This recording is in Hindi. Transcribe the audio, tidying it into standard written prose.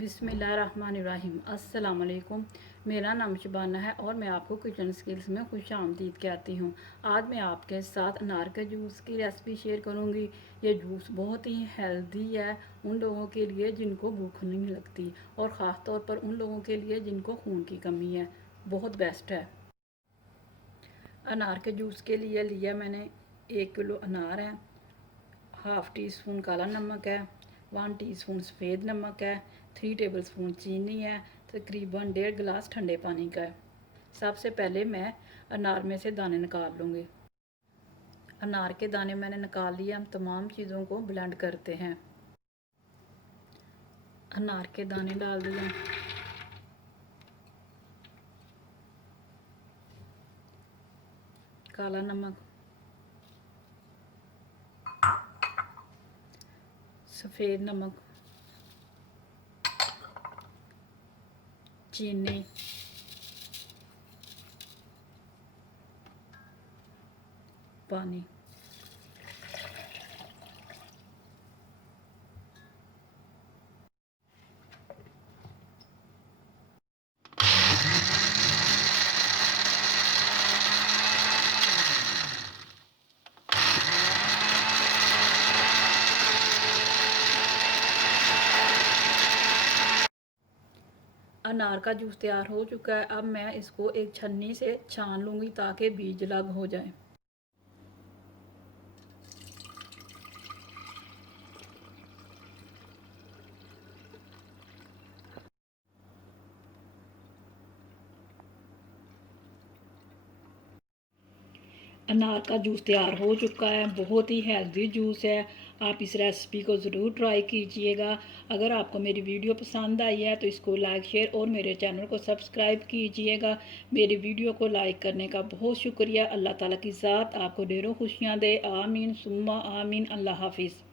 बिस्मिल्लाहिर्रहमानिर्रहीम। अस्सलाम वालेकुम। मेरा नाम शबाना है और मैं आपको किचन स्किल्स में खुश आमदीद कहती हूँ। आज मैं आपके साथ अनार के जूस की रेसिपी शेयर करूँगी। ये जूस बहुत ही हेल्दी है उन लोगों के लिए जिनको भूख नहीं लगती, और ख़ास तौर पर उन लोगों के लिए जिनको खून की कमी है। बहुत बेस्ट है। अनार के जूस के लिए लिया मैंने 1 किलो अनार है, हाफ़ टी स्पून काला नमक है, 1 टीस्पून सफ़ेद नमक है, 3 टेबलस्पून चीनी है, तकरीबन 1.5 गिलास ठंडे पानी का है। सबसे पहले मैं अनार में से दाने निकाल लूँगी। अनार के दाने मैंने निकाल लिए। हम तमाम चीज़ों को ब्लेंड करते हैं। अनार के दाने डाल दिए, काला नमक, सफ़ेद नमक, चीनी, पानी। अनार का जूस तैयार हो चुका है। अब मैं इसको एक छन्नी से छान लूँगी ताकि बीज अलग हो जाए। अनार का जूस तैयार हो चुका है। बहुत ही हेल्दी जूस है। आप इस रेसिपी को ज़रूर ट्राई कीजिएगा। अगर आपको मेरी वीडियो पसंद आई है तो इसको लाइक, शेयर और मेरे चैनल को सब्सक्राइब कीजिएगा। मेरी वीडियो को लाइक करने का बहुत शुक्रिया। अल्लाह ताला की ज़ात आपको ढेरों खुशियाँ दे। आमीन सुम्मा आमीन। अल्लाह हाफिज़।